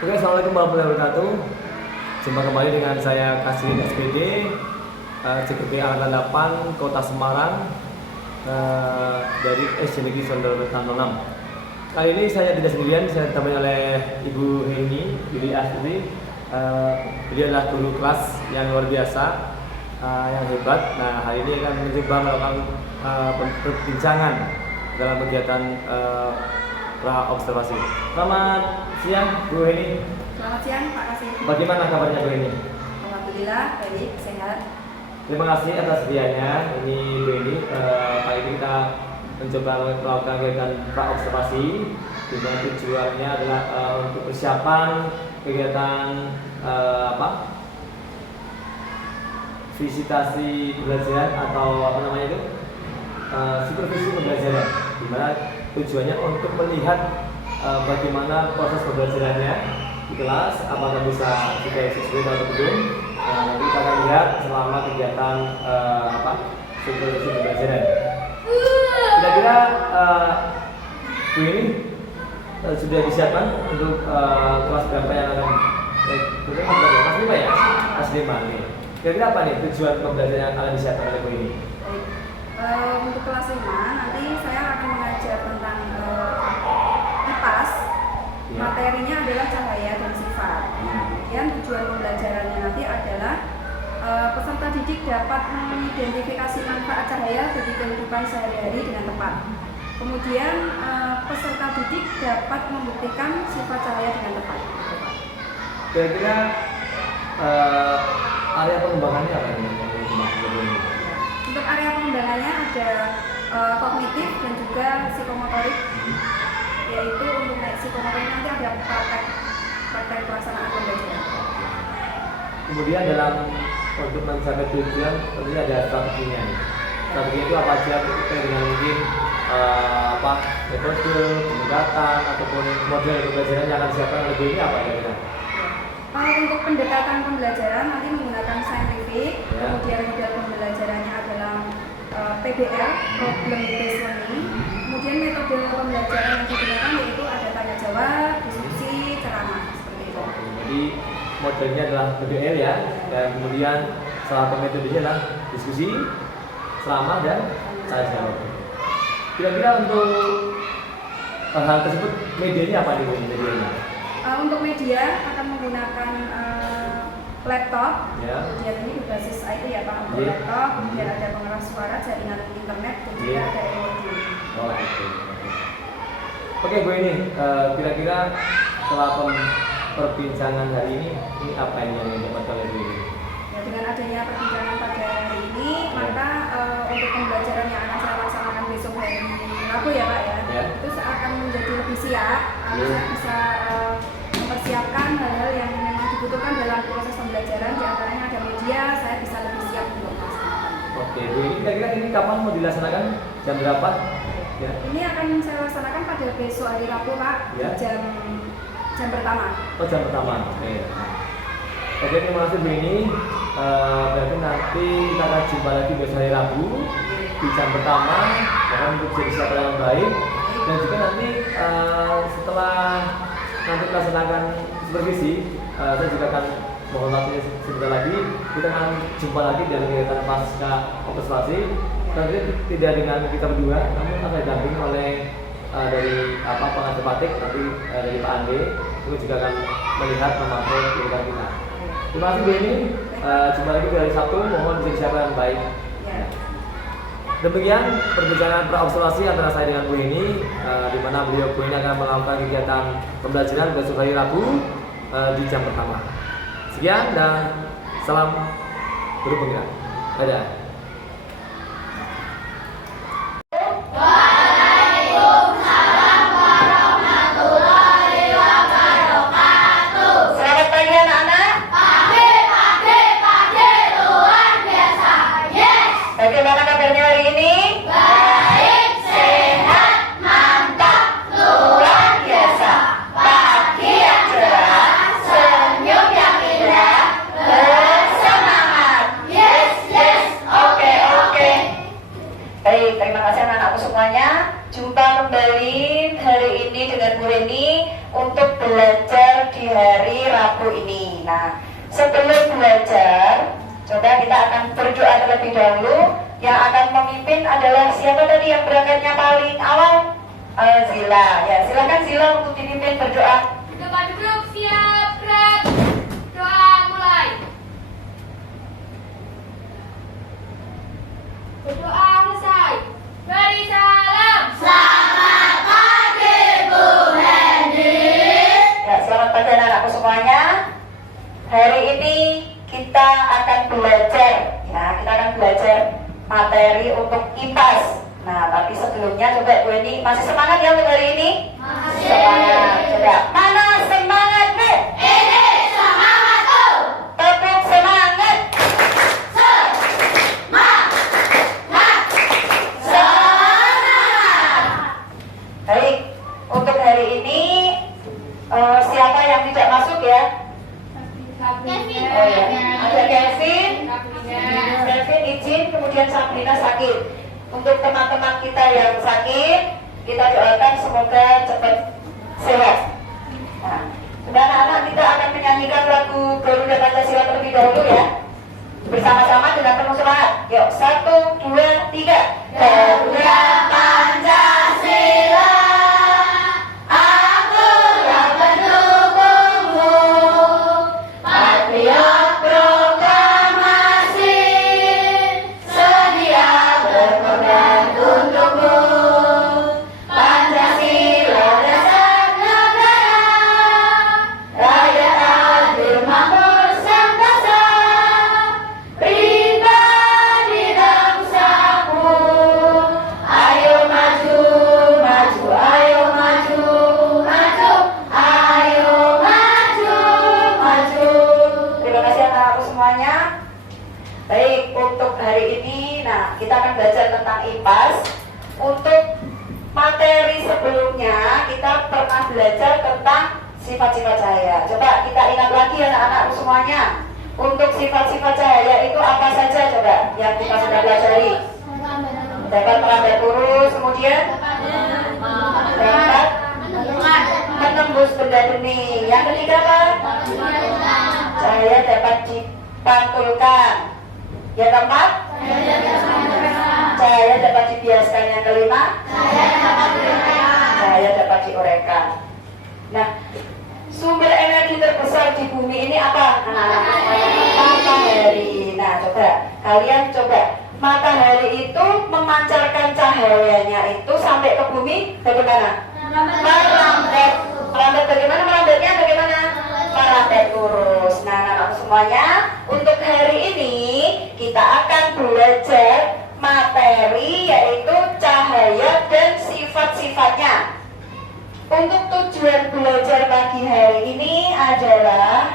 Oke, assalamualaikum warahmatullahi wabarakatuh. Jumpa kembali dengan saya Kasih SPD, CGP Angkatan 8 Kota Semarang, dari SD Negeri Sondol 06. Kali ini saya tidak sendirian, saya ditemani oleh Ibu Heni Yuli Astri. Beliau adalah guru kelas yang luar biasa, yang hebat. Nah, hari ini akan mencoba melakukan perbincangan dalam kegiatan pra observasi. Selamat siang, Bu Heni. Selamat siang, Pak Kasih. Bagaimana kabarnya, Bu Heni? Alhamdulillah, baik, sehat. Terima kasih atas sedianya. Ini Bu Heni, kali ini kita mencoba melakukan kegiatan pra observasi, di mana tujuannya adalah untuk persiapan kegiatan visitasi pembelajaran atau supervisi pembelajaran, di mana tujuannya untuk melihat bagaimana proses pembelajarannya di kelas, apakah bisa kita sesuai atau belum. Nanti kita akan lihat selama kegiatan supervisi pembelajaran. Kira-kira Bu ini sudah disiapkan untuk kelas berapa yang akan kelas 5 ya? Kelas 5 nih. Kira-kira apa nih tujuan pembelajaran yang akan disiapkan oleh Bu ini? Untuk kelas 5 nanti saya akan mengajar tentang IPAS. Ya. Materinya adalah cahaya dan sifat. Kemudian tujuan pembelajarannya nanti adalah peserta didik dapat mengidentifikasi manfaat cahaya bagi kehidupan sehari-hari dengan tepat. Kemudian peserta didik dapat membuktikan sifat cahaya dengan tepat. Kira-kira area pengembangannya apa ini? Untuk area pengembangannya ada kognitif dan juga psikomotorik. Yaitu untuk psikomotorik nanti ada praktek pelaksanaan pembelajaran. Kemudian untuk mencapai tujuan tentunya ada strateginya nih. Strategi itu apa aja? Dengan mungkin metode, pendekatan ataupun model pembelajaran yang akan disiapkan oleh ini apa kira-kira? Untuk pendekatan pembelajaran nanti menggunakan saintifik, kemudian model pembelajarannya adalah PBL, Problem Based Learning. Kemudian metode pembelajaran yang digunakan yaitu ada tanya jawab, diskusi, ceramah seperti itu. Jadi modelnya adalah PBL ya, dan kemudian salah satu metodenya adalah diskusi, ceramah dan tanya jawab. Kira-kira untuk hal tersebut medianya apa nih medianya? Untuk media akan menggunakan laptop, kemudian ini berbasis IT ya Pak, untuk laptop, kemudian ada pengeras suara, jaringan internet, dan juga ada audio. Oh, Oke Bu ini, kira-kira setelah perbincangan hari ini apa yang dapat oleh Bu ini? Ya, dengan adanya perbincangan pada hari ini, maka untuk pembelajaran yang akan saya laksanakan besok hari Rabu ya Pak ya, itu akan menjadi lebih siap, saya bisa mempersiapkan hal-hal yang memang dibutuhkan dalam proses pembelajaran, di antaranya ada media, saya bisa lebih siap untuk melaksanakan. Oke Bu, ini kira-kira ini kapan mau dilaksanakan? Jam berapa? Ya. Ini akan saya laksanakan pada besok hari Rabu Pak, jam pertama. Oh, jam pertama. Oke, terima kasih Bu ini. Berarti nanti kita akan jumpa lagi besok hari Rabu di jam pertama, mohon untuk jadi siapa yang baik. Dan juga nanti setelah nanti melaksanakan supervisi, saya juga akan mohon waktu sebentar lagi, kita akan jumpa lagi dalam kegiatan pasca observasi. Nanti tidak dengan kita berdua, namun akan didampingi oleh dari pengajar praktik, nanti dari Pak Ande, itu juga akan melihat memantau kegiatan kita. Terima kasih Bu ini. Jumpa lagi dari Sabtu, mohon jadi siapa yang baik. Demikian perbincangan pra-observasi antara saya dengan Bu ini, di mana beliau Bu ini akan melakukan kegiatan pembelajaran besok hari Rabu di jam pertama. Sekian dan salam guru penggerak. Dadah. Bagaimana kabarnya hari ini? Baik, sehat, mantap, luar biasa. Pagi yang cerah, senyum yang indah, bersemangat. Yes, yes, oke. Baik, terima kasih anak-anakku semuanya. Jumpa kembali hari ini dengan Bu Heni untuk belajar di hari Rabu ini. Nah, sebelum belajar, coba kita akan berdoa terlebih dahulu. Yang akan memimpin adalah siapa tadi yang berangkatnya paling awal? Zila. Ya, silakan Zila untuk dipimpin berdoa. Depan duduk, siap, gerak. Doa mulai. Berdoa selesai. Beri salam. Selamat pagi Bu Hendy. Ya, selamat pagi anak-anakku semuanya. Hari ini kita akan belajar, ya, kita akan belajar materi untuk IPAS. Nah, tapi sebelumnya coba Bu Hendy masih semangat ya untuk hari ini? Masih. Semangat. Coba, mana semangatmu? Ini semangatku. Tepuk semangat. Baik, untuk hari ini siapa yang tidak masuk ya? Kevin. Oh ya, ada Kevin, Kevin izin, kemudian Sabrina sakit. Untuk teman-teman kita yang sakit, kita doakan semoga cepat sehat. Nah, sudah anak-anak, kita akan menyanyikan lagu Garuda Pancasila terlebih dahulu ya. Bersama-sama dengan penuh semangat. Yuk, 1, 2, 3. Garuda Pancasila, aku yang mendukungmu. Patriot proklamasi, sedia berkorban untukmu. Pancasila dasar negara, rakyat adil makmur sentosa, pribadi bangsaku. Ayo maju, maju, ayo maju, maju, ayo maju, maju. Terima kasih anak-anakku semuanya. Baik, untuk hari ini, nah kita akan belajar tentang IPAS. Untuk materi sebelumnya kita pernah belajar tentang sifat-sifat cahaya. Coba kita ingat lagi anak-anakku semuanya. Untuk sifat-sifat cahaya itu apa saja coba yang kita sudah pelajari? Dapat merambat lurus, kemudian dapat menembus benda bening. Yang ketiga apa? Cahaya dapat dipantulkan. Yang keempat? Cahaya dapat dibiaskan. Yang kelima? Cahaya dapat diuraikan. Nah, sumber energi terbesar di bumi ini apa, anak-anak? Matahari. Nah, coba kalian coba, matahari itu memancarkan cahayanya itu sampai ke bumi bagaimana? Merambat. Merambat bagaimana? Merambatnya bagaimana? Merambat lurus. Nah, anak-anak semuanya, untuk hari ini kita akan belajar materi yaitu cahaya dan sifat-sifatnya. Untuk tujuan belajar pagi hari ini adalah,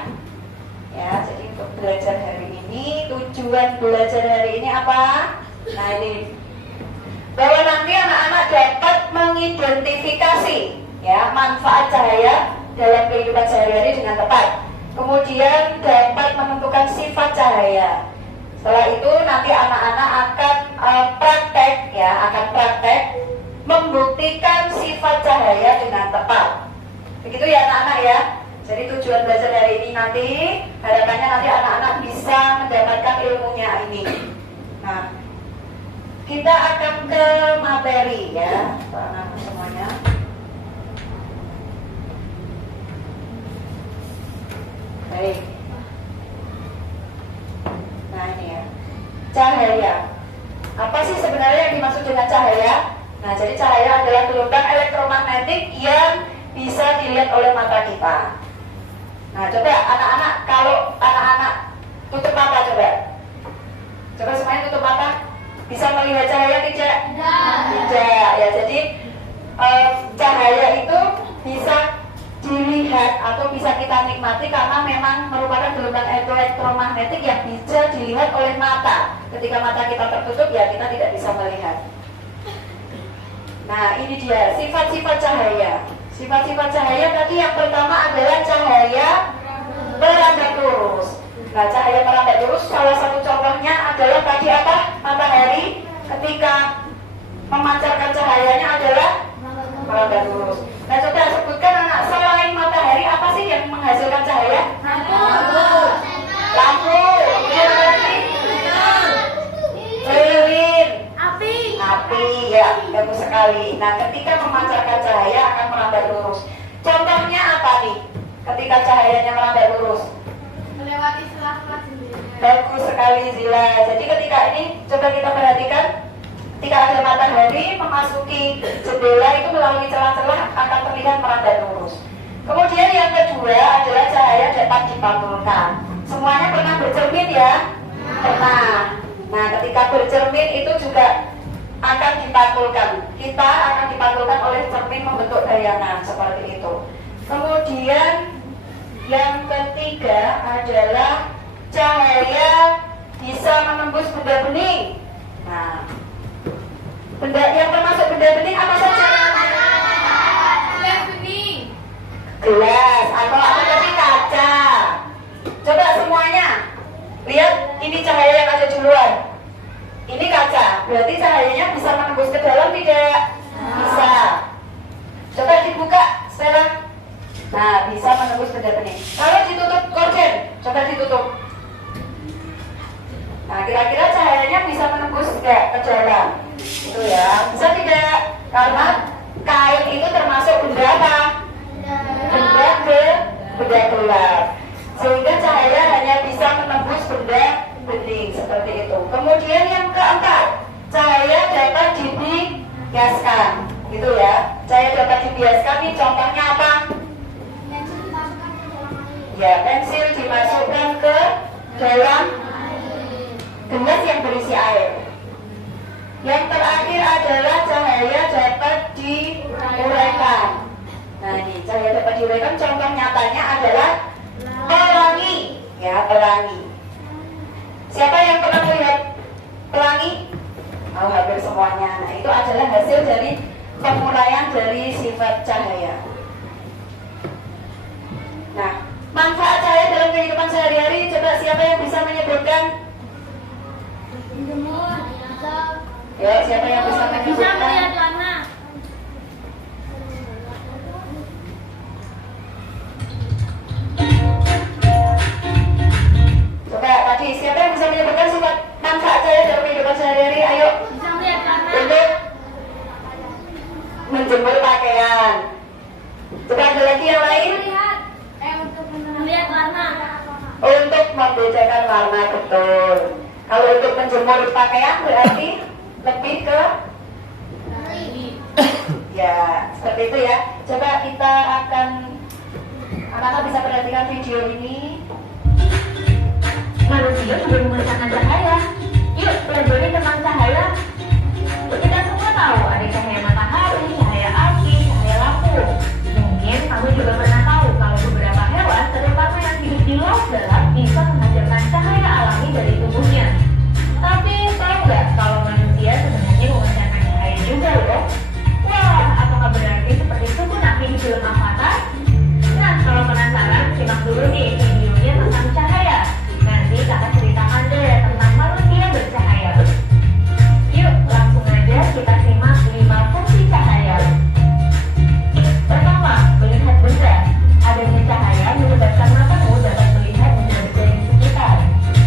ya, jadi untuk belajar hari ini, tujuan belajar hari ini apa? Nah, ini bahwa nanti anak-anak dapat mengidentifikasi, ya, manfaat cahaya dalam kehidupan sehari-hari dengan tepat. Kemudian dapat menentukan sifat cahaya. Setelah itu nanti anak-anak akan praktek, ya, akan praktek membuktikan sifat cahaya dengan tepat. Begitu ya anak-anak ya. Jadi tujuan belajar hari ini nanti harapannya nanti anak-anak bisa mendapatkan ilmunya ini. Nah, kita akan ke materi ya, anak-anak semuanya. Baik. Nah ini ya, cahaya. Apa sih sebenarnya yang dimaksud dengan cahaya? Nah, jadi cahaya adalah gelombang elektromagnetik yang bisa dilihat oleh mata kita. Nah, coba anak-anak, kalau anak-anak tutup mata coba. Coba semuanya tutup mata. Bisa melihat cahaya tidak? Tidak. Ya, jadi cahaya itu bisa dilihat atau bisa kita nikmati karena memang merupakan gelombang elektromagnetik yang bisa dilihat oleh mata. Ketika mata kita tertutup, ya kita tidak bisa melihat. Nah, ini dia sifat-sifat cahaya. Sifat-sifat cahaya tadi yang pertama adalah cahaya merambat lurus. Nah, cahaya merambat lurus salah satu contohnya adalah tadi apa? Matahari ketika memancarkan cahayanya adalah merambat lurus. Nah, coba sebutkan anak, selain matahari apa sih yang menghasilkan cahaya? ketika cahayanya merambat lurus? Melewati sela-sela jendela. Bagus sekali Zila. Jadi ketika ini coba kita perhatikan, ketika ada matahari memasuki jendela itu melalui celah-celah akan terlihat merambat lurus. Kemudian yang kedua adalah cahaya dapat dipantulkan. Semuanya pernah bercermin ya? Pernah. Nah, ketika bercermin itu juga akan dipantulkan. Kita akan dipantulkan oleh cermin membentuk bayangan seperti itu. Kemudian yang ketiga adalah cahaya bisa menembus benda bening. Nah, benda yang termasuk benda bening apa saja? Gelas bening. Gelas atau apa tadi, kaca. Coba semuanya lihat, ini cahaya yang ada di luar. Ini kaca, berarti cahayanya bisa menembus ke dalam tidak? Bisa. Coba dibuka, Stella. Nah, bisa menembus benda bening. Kalau ditutup gorden, coba ditutup. Nah, kira-kira cahayanya bisa menembus nggak ke dalam? Itu ya. Bisa tidak? Karena kain itu termasuk benda apa? Benda gelap. Sehingga cahaya hanya bisa menembus benda bening seperti itu. Kemudian yang keempat, cahaya dapat dibiaskan, gitu ya. Cahaya dapat dibiaskan, ini contohnya apa? Ya, pensil dimasukkan ke dalam gelas yang berisi air. Yang terakhir adalah cahaya dapat diuraikan. Nah, ini cahaya dapat diuraikan, contoh nyatanya adalah pelangi, ya, pelangi. Siapa yang pernah melihat pelangi? Oh, hampir semuanya. Nah, itu adalah hasil dari penguraian dari sifat cahaya. Nah, manfaat cahaya dalam kehidupan sehari-hari, coba siapa yang bisa menyebutkan? Menjemur. Ya, siapa yang bisa Bisa menyebutkan? melihat warna. Coba tadi siapa yang bisa menyebutkan sifat manfaat cahaya dalam kehidupan sehari-hari? Ayo. Bisa melihat warna. Untuk menjemur pakaian. Coba ada lagi yang lain? Melihat. Untuk melihat warna. Untuk membedakan warna, betul. Kalau untuk menjemur pakaian berarti lebih ke ya, seperti itu ya. Coba kita akan anak-anak bisa perhatikan video ini. Manusia juga menggunakan cahaya. Yuk, belajar tentang cahaya. Kita semua tahu ada cahaya matahari, cahaya api, cahaya lampu. Mungkin kamu juga pernah tahu kalau beberapa hewan, terutama yang hidup di laut dalam, bisa menghasilkan cahaya alami dari tubuhnya. Tapi tahu nggak kalau manusia sebenarnya menghasilkan cahaya juga loh? Wah, apakah berarti seperti Tsunami di film Avatar? Nah, kalau penasaran, simak dulu nih videonya tentang cahaya. Nanti kakak ceritakan deh tentang manusia bercahaya. Yuk, langsung aja kita simak 5 fungsi cahaya. Pertama, melihat benda. Adanya cahaya menyebabkan matamu dapat melihat benda-benda di sekitar.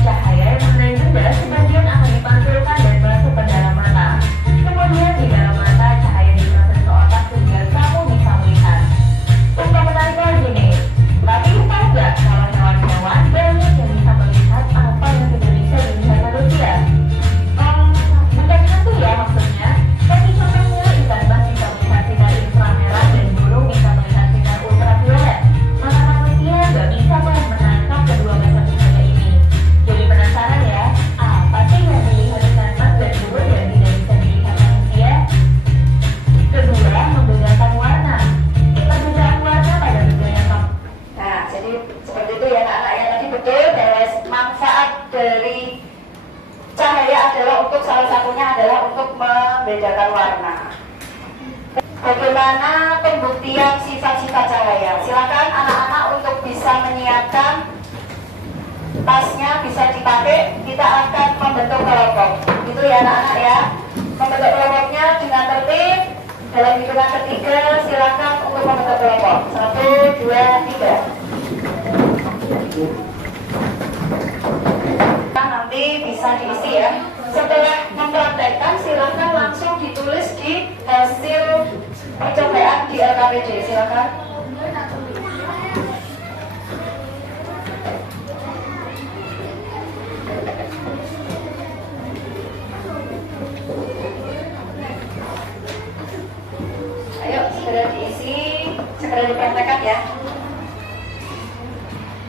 Cahaya yang mengenai benda sebagian akan dipantulkan dan masuk ke dalam mata. Kemudian di dalam mata, cahaya diproses ke otak sehingga kamu bisa melihat. Untuk menarik lagi nih, tapi tahu nggak kalau hewan-hewan banyak yang bisa melihat apa yang tidak bisa dilihat manusia? Bukan hantu ya maksudnya, tapi contohnya ikan mas bisa melihat sinar inframerah dan burung bisa melihat sinar ultraviolet. Mata manusia nggak bisa menangkap kedua macam cahaya ini. Jadi penasaran ya, apa sih yang dilihat ikan mas dan burung yang tidak bisa dilihat manusia? Kedua, membedakan warna. Perbedaan warna pada benda yang Nah, jadi seperti itu ya anak-anak ya, tadi betul bahwa manfaat dari cahaya adalah untuk salah satunya adalah untuk membedakan warna. Bagaimana pembuktian sifat-sifat cahaya? Silakan anak-anak untuk bisa menyiapkan tasnya, bisa dipakai. Kita akan membentuk kelompok. Itu ya anak-anak ya. Membentuk kelompoknya dengan tertib. Dalam hitungan ketiga, silakan untuk membentuk kelompok. 1, 2, 3. Nanti bisa diisi ya. Setelah mempraktekkan, silakan langsung ditulis di hasil percobaan di LKPD. Silakan. segera diisi, segera dipraktekkan ya.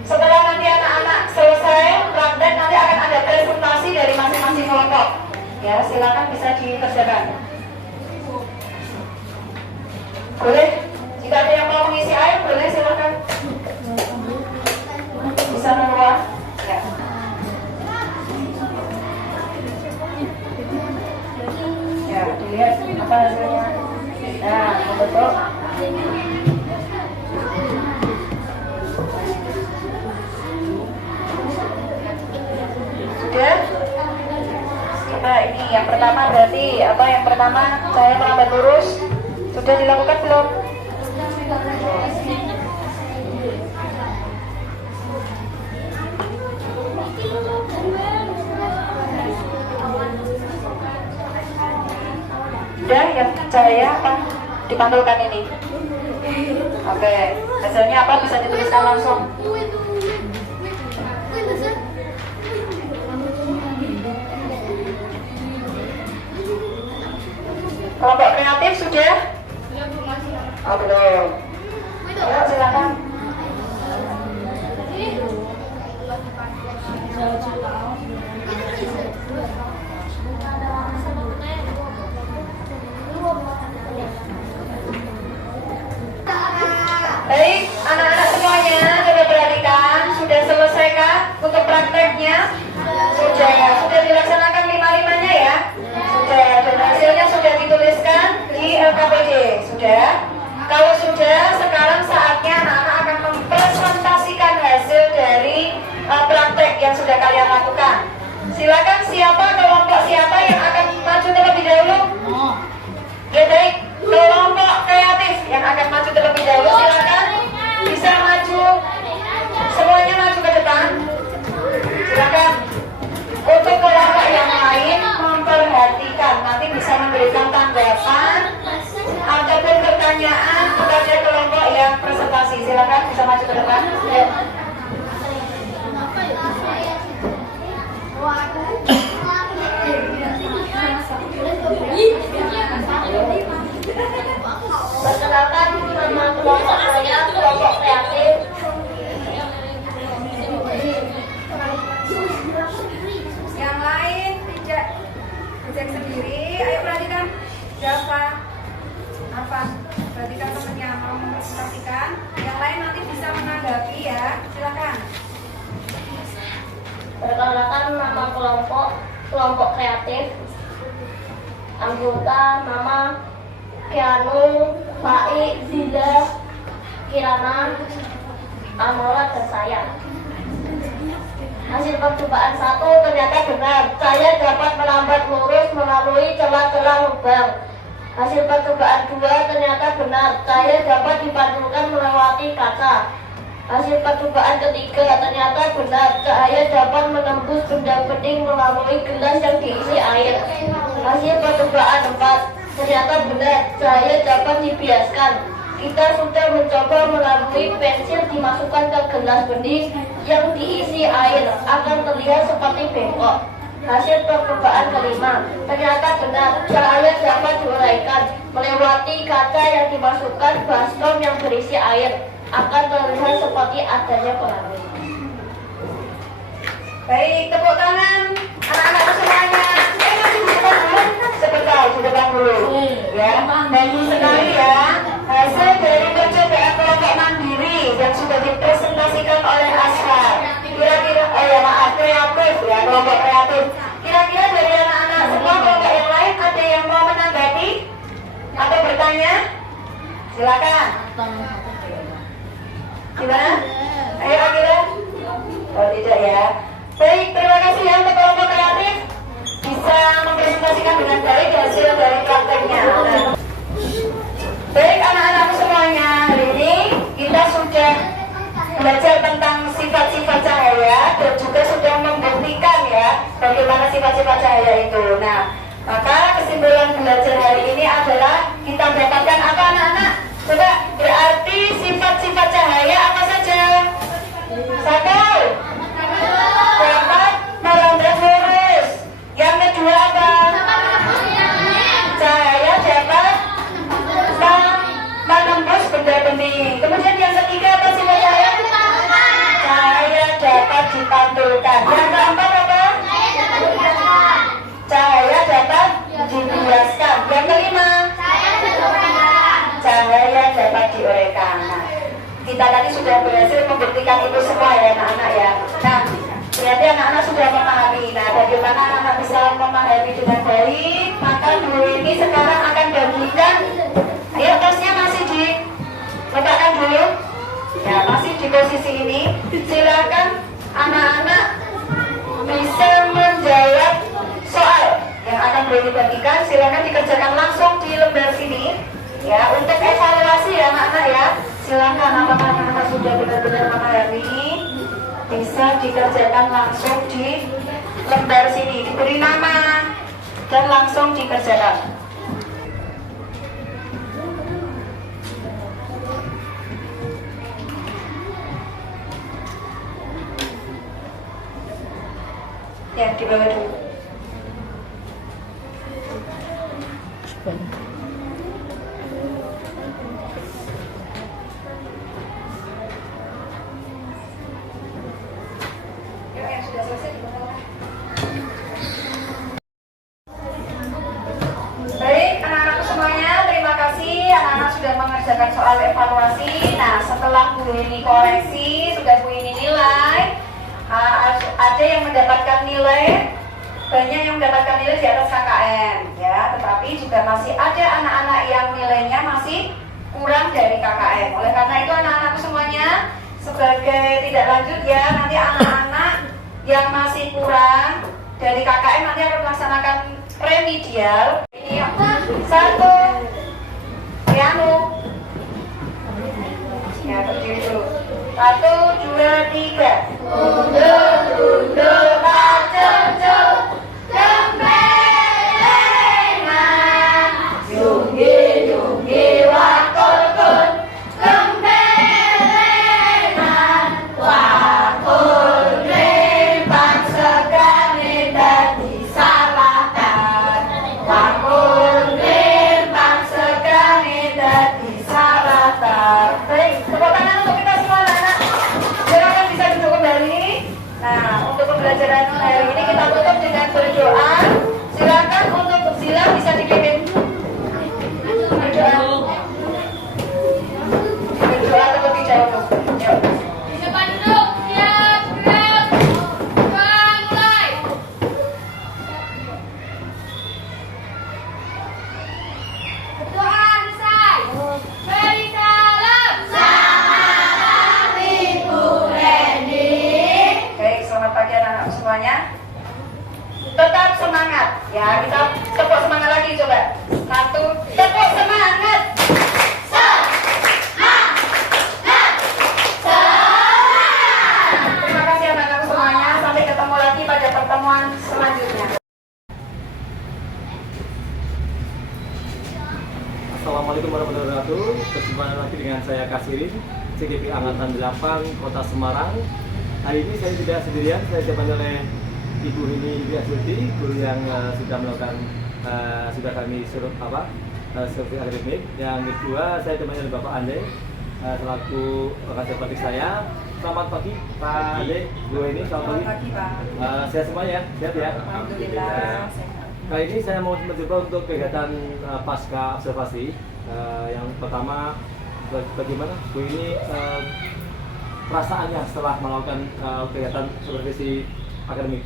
Setelah nanti anak-anak selesai praktek, nanti akan ada presentasi dari masing-masing kelompok. Ya, silakan bisa dikerjakan. Boleh? Jika ada yang mau mengisi air, boleh silakan. Bisa keluar. Ya. Ya, dilihat apa hasilnya. Nah, membentuk. Sudah? Coba ini yang pertama berarti apa? Yang pertama saya melambat lurus. Sudah dilakukan belum? Sudah, yang cahaya apa? Dipantulkan ini. Oke, hasilnya apa? Bisa dituliskan langsung. Kelompok kreatif sudah? Oh, belum. Ayo silakan. Baik, anak-anak semuanya coba perhatikan. Sudah selesaikah untuk prakteknya? Sudah. Sudah dilaksanakan 5-5-nya ya? Sudah. Dan hasilnya sudah dituliskan di LKPD. Sudah. Kalau sudah, sekarang saatnya anak-anak akan mempresentasikan hasil dari praktek yang sudah kalian lakukan. Silakan, siapa kelompok siapa yang akan maju terlebih dahulu? Ya baik, kelompok kreatif yang akan maju terlebih dahulu, silakan bisa maju, semuanya maju ke depan. Silakan. Untuk kelompok yang lain memperhatikan, nanti bisa memberikan tanggapan ataupun pertanyaan kepada kelompok yang presentasi. Silakan bisa maju ke depan. Ya. Perkenalkan, nama kelompok saya kelompok kreatif. Yang lain tidak kerja sendiri. Ayo perhatikan siapa apa. Perhatikan temannya mau mempresentasikan. Yang lain nanti bisa menanggapi ya. Silakan. Perkenalkan, nama kelompok kreatif. Anggota nama Keanu, Fai, Zila, Kirana, Amora, dan saya. Hasil percobaan 1 ternyata benar. Saya dapat melambat lurus melalui celah-celah lubang. Hasil percobaan 2 ternyata benar. Saya dapat dipantulkan melewati kaca. Hasil percobaan ketiga ternyata benar. Cahaya dapat menembus benda bening melalui gelas yang diisi air. Hasil percobaan 4 ternyata benar. Cahaya dapat dibiaskan. Kita sudah mencoba melalui pensil dimasukkan ke gelas bening yang diisi air, akan terlihat seperti bengkok. Hasil percobaan kelima ternyata benar. Cahaya dapat diuraikan melewati kaca yang dimasukkan baskom yang berisi air, akan terlihat seperti adanya pelangi. Baik, tepuk tangan anak-anak semuanya. Maju di depan dulu. Sebentar, di depan dulu. Ya, bagus sekali ya. Hasil dari percobaan kelompok mandiri yang sudah dipresentasikan oleh Ashar. Kira-kira, kreatif ya, kelompok kreatif. Kira-kira dari anak-anak semua kelompok yang lain ada yang mau menanggapi atau bertanya? Silakan. Gimana? Ayo Akira. Oh tidak ya. Baik, terima kasih ya untuk kelompok kreatif bisa mempresentasikan dengan baik hasil dari prakteknya. Nah, baik anak-anak semuanya, hari ini kita sudah belajar tentang sifat-sifat cahaya dan juga sudah membuktikan ya bagaimana sifat-sifat cahaya itu. Nah, maka kesimpulan belajar hari ini adalah kita mendapatkan apa anak-anak? Coba, berarti sifat-sifat cahaya apa saja? Satu, dapat melambat lurus. Yang kedua apa? Cahaya dapat dipantulkan. Yang keempat apa? Cahaya dapat dibiaskan. Yang kelima, cahaya dapat diuraikan. Nah, kita tadi sudah berhasil membuktikan itu semua ya anak-anak ya. Nah, berarti anak-anak sudah memahami. Nah, bagaimana anak-anak bisa memahami dengan baik? Maka dulu ini sekarang akan bagikan. Ayo, tasnya masih diletakkan dulu. Ya, masih di posisi ini. Silakan anak-anak bisa menjawab soal yang akan boleh dibagikan. Silakan dikerjakan langsung di lembar sini. Ya, untuk evaluasi ya anak-anak ya. Silakan apakah anak-anak sudah benar-benar memahami, bisa dikerjakan langsung di lembar sini, diberi nama dan langsung dikerjakan. Ya, di bawah dulu. Yang sudah selesai di bawah. Baik, anak-anakku semuanya, terima kasih. Anak-anak sudah mengerjakan soal evaluasi. Nah, setelah Bu ini koreksi, sudah Bu ini nilai. Ada yang mendapatkan nilai, banyak yang mendapatkan nilai di atas KKM ya, tetapi juga masih ada anak-anak yang nilainya masih kurang dari KKM. Oleh karena itu anak-anakku semuanya, sebagai tidak lanjut ya, nanti anak-anak yang masih kurang dari KKM nanti akan melaksanakan remedial. Ini yang satu, piano. Ya, berdiri dulu. 1, 2, 3. Tunduk kacung, gembelengan, yunggi wakul, gembelengan, wakul rempang segane dadi salatan, wakul rempang segane dadi salatan. Baik, tepuk tangan untuk kita semua anak-anak. Silakan bisa duduk kembali. Nah, untuk pembelajaran hari ini kita tutup dengan berdoa. Silakan untuk bersila bisa dipimpin. Berdoa. Berdoa terlebih dahulu. Yuk. Di depan duduk, siap, gerak, doa mulai. Berdoa selesai. Beri salam. Baik, selamat pagi anak-anak semuanya. Tetap semangat. Ya, kita tepuk semangat lagi coba. 1, tepuk semangat. Terima kasih anak-anak semuanya. Sampai ketemu lagi pada pertemuan selanjutnya. Assalamualaikum warahmatullahi wabarakatuh. Berjumpa lagi dengan saya Kasirin, CGP Angkatan 8 Kota Semarang. Hari ini saya tidak sendirian, saya ditemani oleh Ibu Hini Biasuti, guru yang sudah melakukan sudah kami suruh survei akademik. Yang kedua saya ditemani oleh Bapak Ande selaku kakak praktik saya. Selamat pagi Pak Ande, Bu Hini, selamat pagi. Pak. Sehat semuanya, sehat ya. Alhamdulillah. Kali ini saya mau mencoba untuk kegiatan pasca observasi. Yang pertama, bagaimana Bu ini perasaannya setelah melakukan kegiatan supervisi akademik?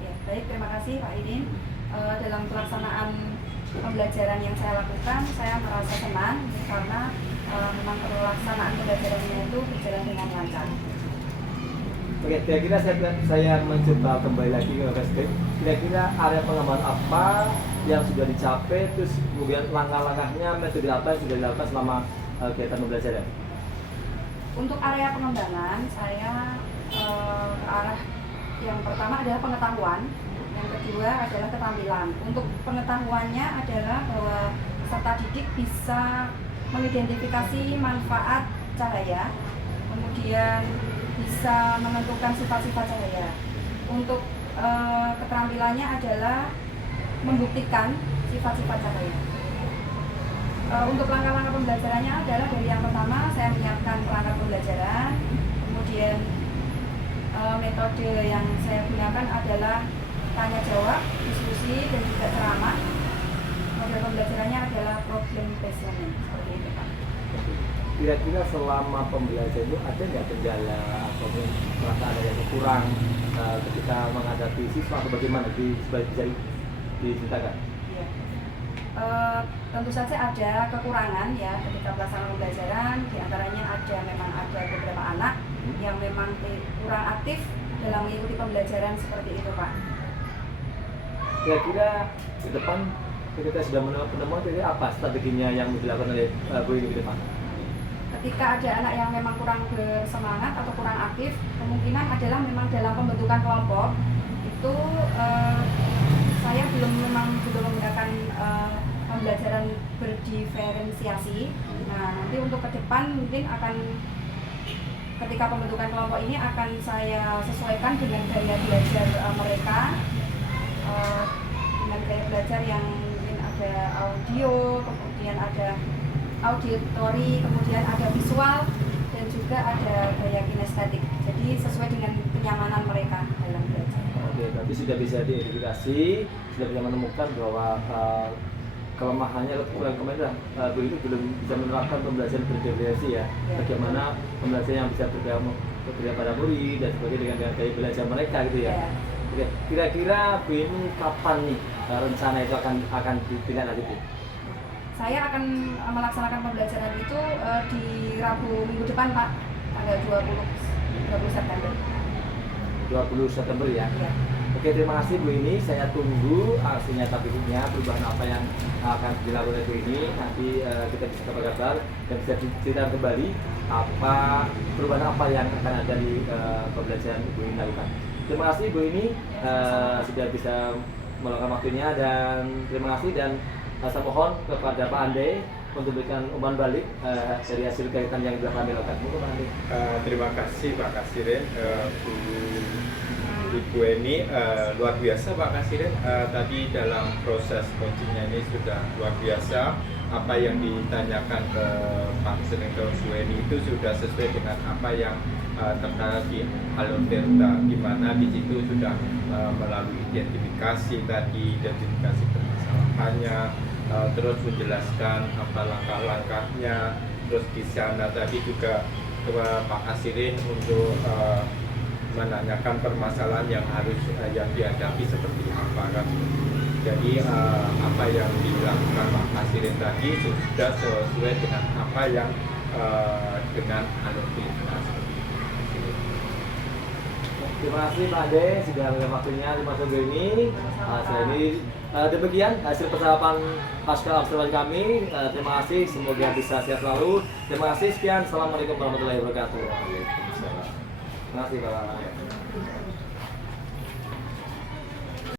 Ya, baik, terima kasih Pak Idin. Dalam pelaksanaan pembelajaran yang saya lakukan, saya merasa senang karena memang pelaksanaan pembelajarannya itu berjalan dengan lancar. Oke, kira-kira saya mencoba kembali lagi ke script. Kira-kira area pengembangan apa yang sudah dicapai, terus kemudian langkah-langkahnya, metode apa yang sudah dilakukan selama kegiatan pembelajaran? Untuk area pengembangan, saya ke arah yang pertama adalah pengetahuan, yang kedua adalah keterampilan. Untuk pengetahuannya adalah bahwa peserta didik bisa mengidentifikasi manfaat cahaya, kemudian bisa menentukan sifat-sifat cahaya. Untuk keterampilannya adalah membuktikan sifat-sifat cahaya. Untuk langkah-langkah pembelajarannya adalah dari yang pertama saya menyiapkan perangkat pembelajaran, kemudian metode yang saya gunakan adalah tanya jawab, diskusi, dan juga ceramah. Model pembelajarannya adalah problem based learning, seperti itu Pak. Kira-kira selama pembelajaran itu ada nggak kendala atau merasa ada yang kurang ketika menghadapi siswa atau bagaimana bisa diceritakan? Iya. Tentu saja ada kekurangan ya ketika pelaksanaan pembelajaran. Di antaranya memang ada beberapa anak yang memang kurang aktif dalam mengikuti pembelajaran seperti itu Pak. Kira-kira ke depan kita sudah menemukan jadi apa strateginya yang dilakukan oleh Bu ini ke depan? Ketika ada anak yang memang kurang bersemangat atau kurang aktif, kemungkinan adalah memang dalam pembentukan kelompok itu saya belum menggunakan pembelajaran berdiferensiasi. Nah, nanti untuk ke depan mungkin akan ketika pembentukan kelompok ini akan saya sesuaikan dengan gaya belajar mereka, dengan gaya belajar yang mungkin ada audio, kemudian ada auditory, kemudian ada visual, dan juga ada gaya kinestetik. Jadi sesuai dengan kenyamanan mereka dalam belajar. Oke, berarti sudah bisa diidentifikasi, sudah bisa menemukan bahwa kelemahannya atau kekurangan Bu ini belum bisa menerapkan pembelajaran berdiferensiasi ya. Bagaimana pembelajaran yang bisa berbeda pada murid dan sebagainya dengan gaya belajar mereka gitu ya. Oke, kira-kira Bu ini kapan nih rencana itu akan ditindaklanjuti? Saya akan melaksanakan pembelajaran itu di Rabu minggu depan Pak, tanggal 20 September. 20 September ya? Ya. Oke, terima kasih Bu ini. Saya tunggu aksi nyata berikutnya, perubahan apa yang akan dilakukan oleh Bu ini. Nanti kita bisa kabar-kabar dan bisa diceritakan kembali perubahan apa yang akan ada di pembelajaran Bu ini lakukan. Terima kasih Bu ini sudah bisa meluangkan waktunya, dan terima kasih, dan saya mohon kepada Pak Ande untuk berikan umpan balik dari hasil kegiatan yang sudah kami lakukan. Monggo Pak Ande. Terima kasih Pak Kasiren, Bu Ibu ini luar biasa Pak Kasiren. Tadi dalam proses coachingnya ini sudah luar biasa. Apa yang ditanyakan ke Pak Senegel Suweni itu sudah sesuai dengan apa yang tertera di Alonderta, di mana di situ sudah melalui identifikasi permasalahannya, terus menjelaskan apa langkah-langkahnya, terus di sana tadi juga Pak Asirin untuk menanyakan permasalahan yang yang dihadapi seperti apa kan. Jadi apa yang dilakukan Pak Asirin tadi sudah sesuai dengan apa yang dengan Alonderta seperti itu. Terima kasih Pak Ade sudah mengambil waktunya di masa ini. Demikian hasil persiapan pasca observasi kami. Terima kasih, semoga bisa sehat selalu. Terima kasih, sekian. Assalamualaikum warahmatullahi wabarakatuh. Terima kasih Bapak.